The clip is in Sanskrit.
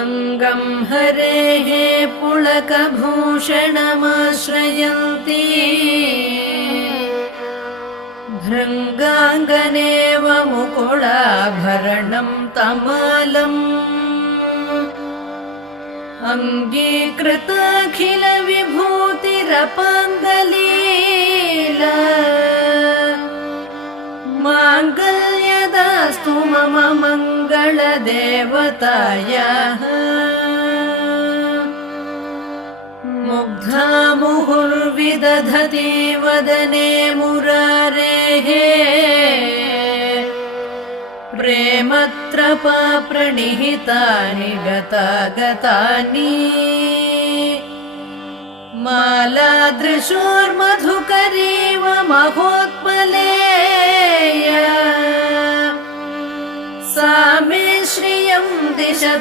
अंगं हरेः पुलकभूषणमाश्रयन्ती भृङ्गाङ्गनेव मुकुलाभरणं तमालम् अङ्गीकृताखिलविभूतिरपाङ्गलीला माङ्गल्यदास्तु मम मङ्गलदेवतायाः मुग्धा मुहुर्विदधति वदने मुरारेः प्रेमत्रपा प्रणिहितानि गतागतानि मालादृशोर्मधुकरीव महोत्पलेया सा मे श्रियं दिशतु।